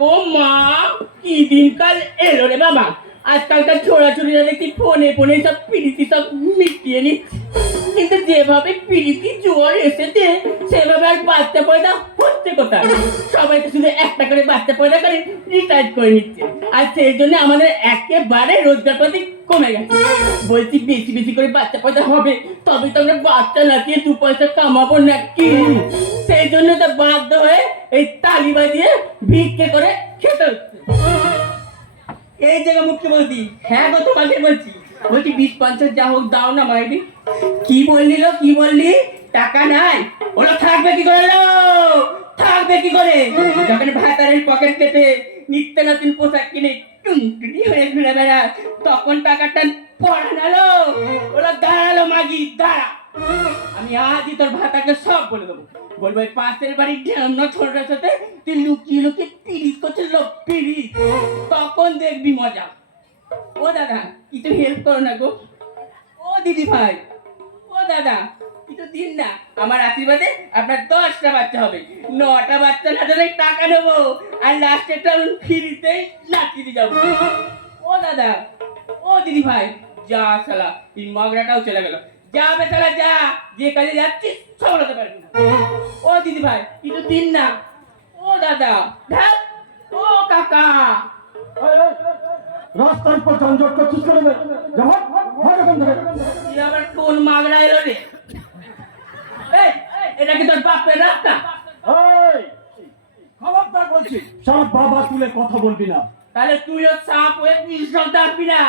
গো মা। কি এলো রে বাবা। আজকালকার ছোড়াছুড়িরা দেখি ফোনে ফোনে সব পিড়িতি সব মিটিয়ে নিচ্ছে। কিন্তু যেভাবে পিড়িতি জোয়ার এসেছে, সেভাবে আর বাচ্চা পয়দা হচ্ছে কোথায়? সবাই তো শুধু একটা করে বাচ্চা পয়দা করে রিটায়ার করে নিচ্ছে। আর সেই জন্য আমাদের একেবারে রোজগারপাতি কমে গেছে। বলছি বেশি বেশি করে বাচ্চা পয়সা হবে তবে তো আমরা বাচ্চা নাচিয়ে দু পয়সা কামাবো নাকি? সেই জন্য তো বাধ্য হয়ে এই তালি বাজিয়ে ভিক্ষে করে খেতে হচ্ছে। এই জায়গা মুখ্যমন্ত্রী হ্যাঁ গো তোমাকে বলছি। বলছি বিশ পঞ্চাশ যা হোক দাও না মাইরি। কি বললি লো কি বললি? টাকা নাই। ওরা থাকবে কি করে লো? থাকবে কি করে? যখন ভাতারের পকেট কেটে নিত্য নতুন পোশাক কিনে টুনটুনি হয়ে ঘুরে বেড়ায়। তখন টাকাটা পড়ে না লো ওরা দাঁড়াল মাগি, দাঁড়া। আমি আজই তোর ভাতাকে সব বলে দেবো। বলব, এই পাশের বাড়ির ঢেমনা ছোটটার সাথে তুই লুকিয়ে লুকিয়ে পিরিত করছিস লোক পিরিত তখন দেখবি মজা। ও দাদা, কিছু হেল্প করো না গো। ও দিদি ভাই ও দাদা কিছু দিন না আমার আশীর্বাদে আপনার দশটা বাচ্চা হবে। নটা বাচ্চা না দিলে টাকা নেব। আর লাস্টেরটা ফ্রিতেই নাচিয়ে দিয়ে যাব। ও দাদা ও দিদি ভাই যা শালা এই মগরাটাও চলে গেল। যা বেচারা যা যে কাজে যাচ্ছিস সামলাতে পারবি না ও দিদি ভাই কিছু দিন না। ও দাদা ধ্যাৎ, ও কাকা। রাস্তার উপর যানজট করছিস কেন রে? যা ভাগ, ভাগ এখান থেকে। তুই আবার কোন মাগরা এলো রে? এটা কি তোর বাপের রাস্তা? এই, খবরদার বলছি। সব বাবা তুলে কথা বলবি না। তাহলে তুইও সাপ হয়ে পিস্তল থাকবি না।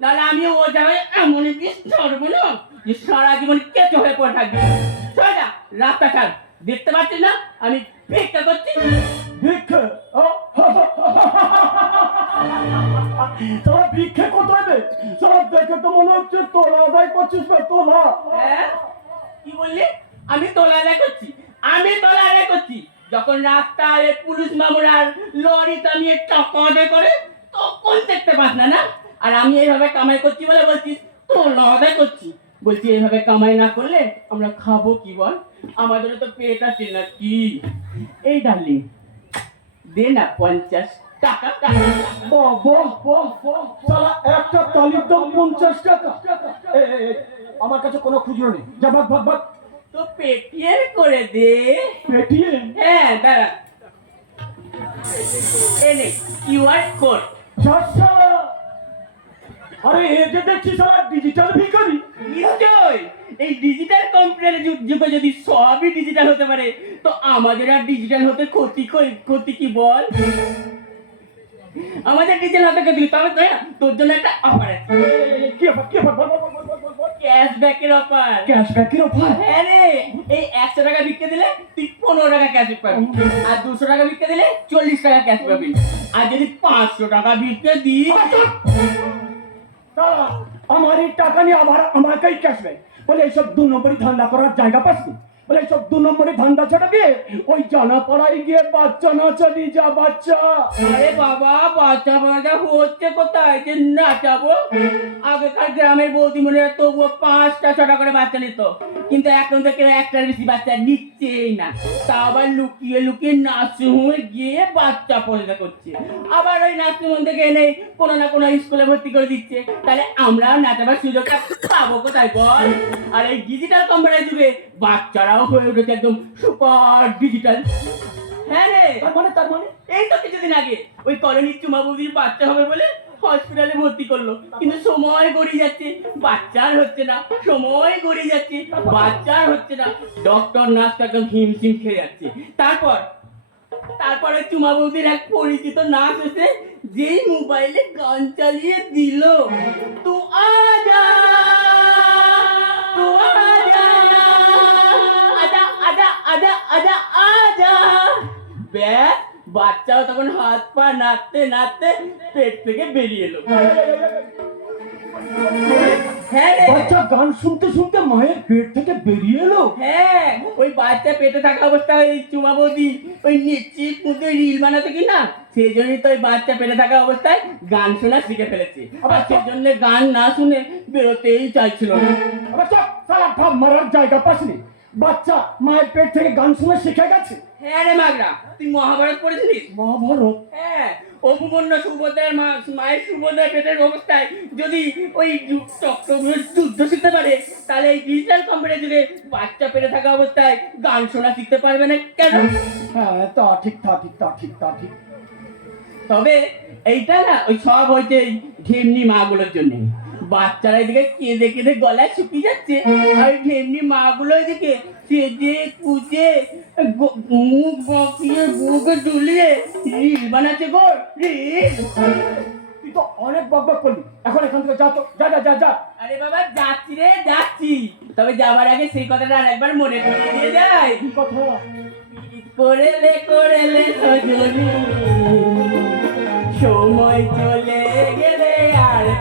নাহলে আমিও ও যাবে এমন না। যে সারা জীবন কেঁচো হয়ে পড়ে থাকবি। সোজা রাস্তা ছাড়। দেখতে পাচ্ছিস না? আমি ভিক্ষা করছি। ভিক্ষে? ও, তোরা ভিক্ষে কোথায় রে? সব দেখে তো মনে হচ্ছে তোলা আদায় করছিস বে তোলা হ্যাঁ? কি বললি? আমি তোলা আদায় করছি আমি তোলা আদায় করছি। যখন রাস্তায় পুলিশ মামুরার লরি থামিয়ে টাকা আদায় করে তখন দেখতে পাস না না? আর আমি এইভাবে কামাই করছি বলে বলছিস? আদায় করছি। বলছি এইভাবে কামাই না করলে আমরা খাব কি বল? আমাদেরও তো পেট আছে না কি? এই ডার্লিং দে না পঞ্চাশ টাকা। একটা তালির দাম পঞ্চাশ টাকা। আমার কাছে কোনো খুচরো নেই। যা ভাগ ভাগ ভাগ। তো পেটিএম করে দে। পেটিএম? হ্যাঁ দাঁড়া। এনে কিউআর কোড। আরে এ যে দেখছি সারা ডিজিটাল ভিখারি? নিশ্চয় এই ডিজিটাল কম্পিউটারের যুগে যদি সবই ডিজিটাল হতে পারে তো আমাদের আর ডিজিটাল হতে ক্ষতি ক্ষতি কি বল? আমাদের ডিজিটাল হতে ক্ষতি তবে না, তোর জন্য একটা অফার আছে। কি ব্যাপার কি ব্যাপার ক্যাশব্যাকের অফার ক্যাশব্যাকের অফার হ্যাঁ রে এই একশো টাকা বিক্রি দিলে তুই পনেরো টাকা ক্যাশব্যাক পাবি। আর দুশো টাকা বিক্রি দিলে চল্লিশ টাকা ক্যাশ পাবি। আর যদি পাঁচশো টাকা বিক্রি দাঁড়া, আমার এই টাকা নিয়ে আবার আমাকেই ক্যাশব্যাক বলে এইসব দু নম্বরই ধান্দা করার জায়গা পাসনি বলে এইসব দু নম্বরে ধান্দা ওই জানা পাড়ায় গিয়ে বাচ্চা নাচাবি যা, বাচ্চা। আরে বাবা, বাচ্চা হচ্ছে কোথায়? যে নাচাবো আগেকার গ্রামের বৌদিমণিরা তবুও পাঁচটা, ছটা করে বাচ্চা নিত। কিন্তু এখন তো কেউ একটার বেশি বাচ্চা নিচ্ছেই না। তা আবার লুকিয়ে লুকিয়ে নার্সিংহোমে গিয়ে বাচ্চা পয়দা করছে। আবার ওই নার্সিংহোম থেকে এনে কোনো না কোনো স্কুলে ভর্তি করে দিচ্ছে। তাহলে আমরাও নাচাবার সুযোগটা পাবো কোথায় বল? আর এই ডিজিটাল কম্পিউটার যুগে বাচ্চারাও হয়ে উঠেছে একদম সুপার ডিজিটাল। হ্যাঁ রে তার মানে তার মানে? এই তো কিছুদিন আগে ওই কলোনির চুমা বৌদির বাচ্চা হবে বলে হসপিটালে ভর্তি করল। কিন্তু সময় গড়িয়ে যাচ্ছে বাচ্চার হচ্ছে না সময় গড়িয়ে যাচ্ছে বাচ্চার হচ্ছে না। ডক্টর নার্স একদম হিমশিম খেয়ে যাচ্ছে। তারপর তারপরে চুমা বৌদির এক পরিচিত নার্স এসে যেই মোবাইলে গান চালিয়ে দিল তো আজা বাচ্চাও তখন হাত পা নাড়তে নাড়তে পেট থেকে বেরিয়ে এলো। হ্যাঁ বাচ্চা গান শুনতে শুনতে মায়ের পেট থেকে বেরিয়ে এলো। হ্যাঁ ওই বাচ্চা পেটে থাকা অবস্থায় চুমা বৌদি ওই নিচে রিল বানাতে কি না? সেই জন্যই তো ওই বাচ্চা পেটে থাকা অবস্থায় গান শোনা শিখে ফেলেছে। আবার সেই জন্য গান না শুনে বেরোতেই চাইছিল না। আবার চপ সালা ঠাপ মারার জায়গা পাসনি। বাচ্চা মায়ের পেট থেকে গান শুনে শিখে গেছে? হ্যাঁ রে মাগরা তুই মহাভারত পড়েছিলিস? মহাভারত? হ্যাঁ অভিমন্য সুভদ্রার মা মায়ের সুভদ্রার পেটের অবস্থায় যদি ওই চক্রগুলো যুদ্ধ শিখতে পারে তাহলে এই ডিজিটাল কম্পিউটার যুগে বাচ্চা পেটে থাকা অবস্থায় গান শোনা শিখতে পারবে না কেন? হ্যাঁ তা ঠিক তা ঠিক তা ঠিক তা ঠিক। তবে এইটা না ওই সব হয়েছে ঢেমনি মাগুলোর জন্য। বাচ্চারা এদিকে কেঁদে কেঁদে গলায় শুকিয়ে যাচ্ছে। আর ঢেমনি মাগুলো এদিকে সেজে কুচে মুখ বকিয়ে বুকে দুলিয়ে রিল বানাচ্ছে গো রিল। তুই তো অনেক করলি। এখন এখান থেকে যা তো যা যা যা যা। আরে বাবা যাচ্ছি রে যাচ্ছি। তবে যাবার আগে সেই কথাটা আর একবার মনে করিয়ে দিয়ে যায় কি কথা? করেলে করেলে সজনী। সময় চলে গেলে